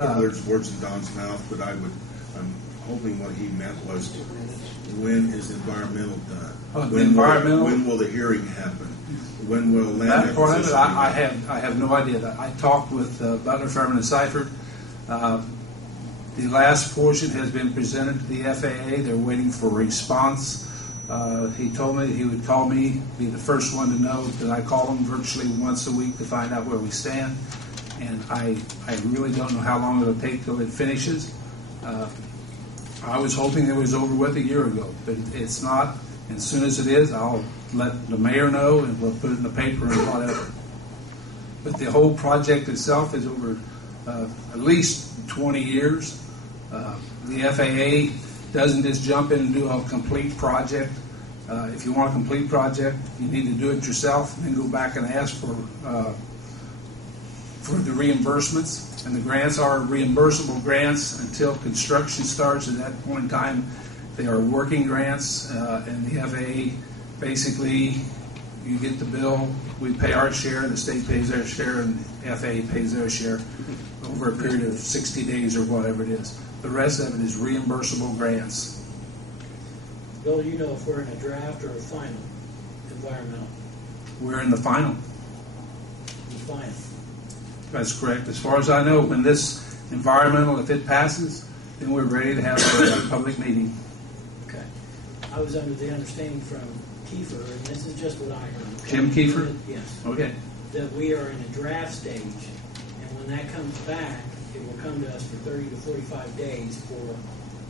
There's words in Don's mouth, but I'm hoping what he meant was, when is environmental done? When will the hearing happen? When will land that part of it, I acquisition have no idea. That I talked with Butler, Furman, and Seifert. The last portion has been presented to the FAA. They're waiting for a response. He told me that he would call me, be the first one to know, because I call him virtually once a week to find out where we stand. And I really don't know how long it'll take till it finishes. I was hoping it was over with a year ago, but it's not. As soon as it is, I'll let the mayor know, and we'll put it in the paper and whatever. But the whole project itself is over at least 20 years. The FAA doesn't just jump in and do a complete project. If you want a complete project, you need to do it yourself, and then go back and ask for the reimbursements. And the grants are reimbursable grants until construction starts. At that point in time, they are working grants, and the FAA, basically, you get the bill, we pay our share, the state pays their share, and the FAA pays their share over a period of 60 days or whatever it is. The rest of it is reimbursable grants. Bill, do you know if we're in a draft or a final environmental? We're in the final. The final. That's correct. As far as I know, when this environmental, if it passes, then we're ready to have a public meeting. Okay. I was under the understanding from Kiefer, and this is just what I heard. Jim Kiefer? Yes. Okay. That we are in a draft stage, and when that comes back, it will come to us for 30 to 45 days for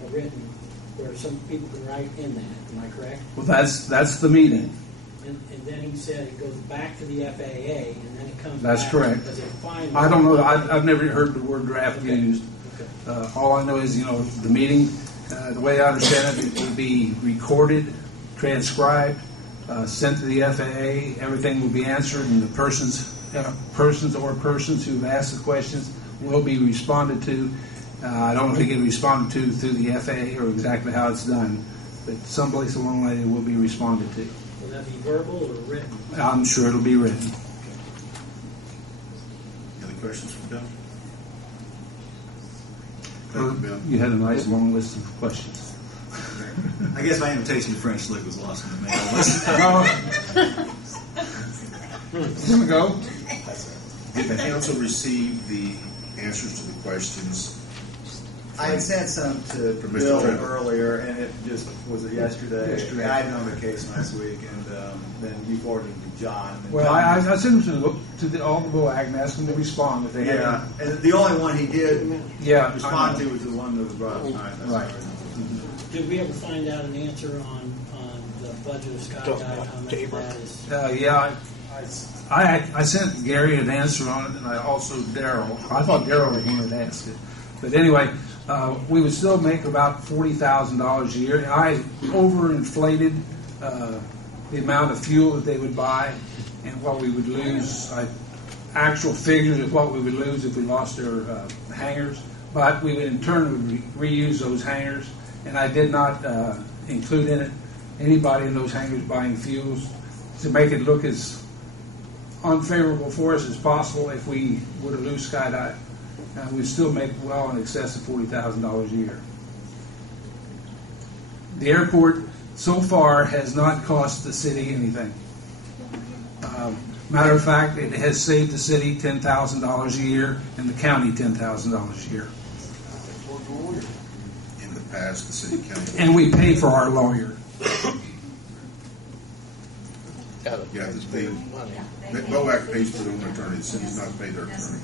a written, where some people can write in that. Am I correct? Well, that's the meeting. And then he said it goes back to the FAA, and then it comes That's back correct. as a final. I don't know. I've never heard the word draft Okay. used. Okay. All I know is, the meeting, the way I understand it, it will be recorded, transcribed, sent to the FAA. Everything will be answered, and the persons who've asked the questions will be responded to. I don't think it responded to through the FAA or exactly how it's done, but someplace along the way it will be responded to. Will that be verbal or written? I'm sure it'll be written. Any questions from Bill? Thank you, Bill. You had a nice long list of questions. I guess my invitation to French Lick was lost in the mail. Here we go. Did the council receive the answers to the questions? I had sent some to From Mr. Bill Trevor. earlier, and it just was it yesterday. Yesterday. I had been on vacation last week, and then you forwarded it to John. And Well, I sent them to all the BOAG and asked them to respond if they had. yeah, and the only one he did Yeah. respond to was the one that was brought up tonight. That's Right. Did we ever find out an answer on the budget of Skydive? How much of that is? Yeah, I sent Gary an answer on it, and I also Daryl. I thought Daryl was one that asked it. But anyway, we would still make about $40,000 a year. And I overinflated the amount of fuel that they would buy and what we would lose. Actual figures of what we would lose if we lost their hangars. But we would in turn reuse those hangars. And I did not include in it anybody in those hangars buying fuels to make it look as unfavorable for us as possible. If we were to lose Skydive, we'd still make well in excess of $40,000 a year. The airport so far has not cost the city anything. Matter of fact, it has saved the city $10,000 a year and the county $10,000 a year. In the past, the city council. And we pay for our lawyer. Yeah, the BOAC pays for their own attorney. The city's not paid their attorney.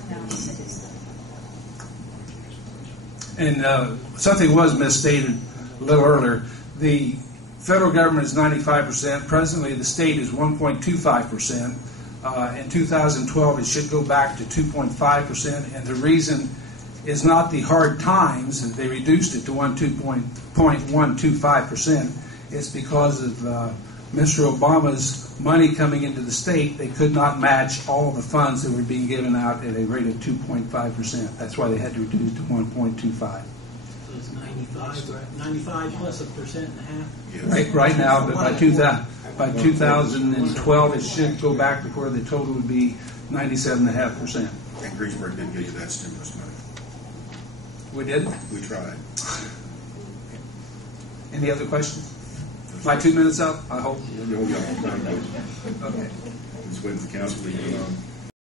And something was misstated a little earlier. The federal government is 95%. Presently, the state is 1.25%. In 2012, it should go back to 2.5%. And the reason is not the hard times, and they reduced it to 1.125%. It's because of Mr. Obama's money coming into the state. They could not match all the funds that were being given out at a rate of 2.5%. That's why they had to reduce it to 1.25. So it's 95, right? 95 plus 1.5%? Yes. Right now, but by 2012, it should go back to where the total would be 97.5%. And Greensburg did give you that stimulus money. We did? We tried. Any other questions? My 2 minutes up, I hope. Okay. Okay. Just wait for the council to get on.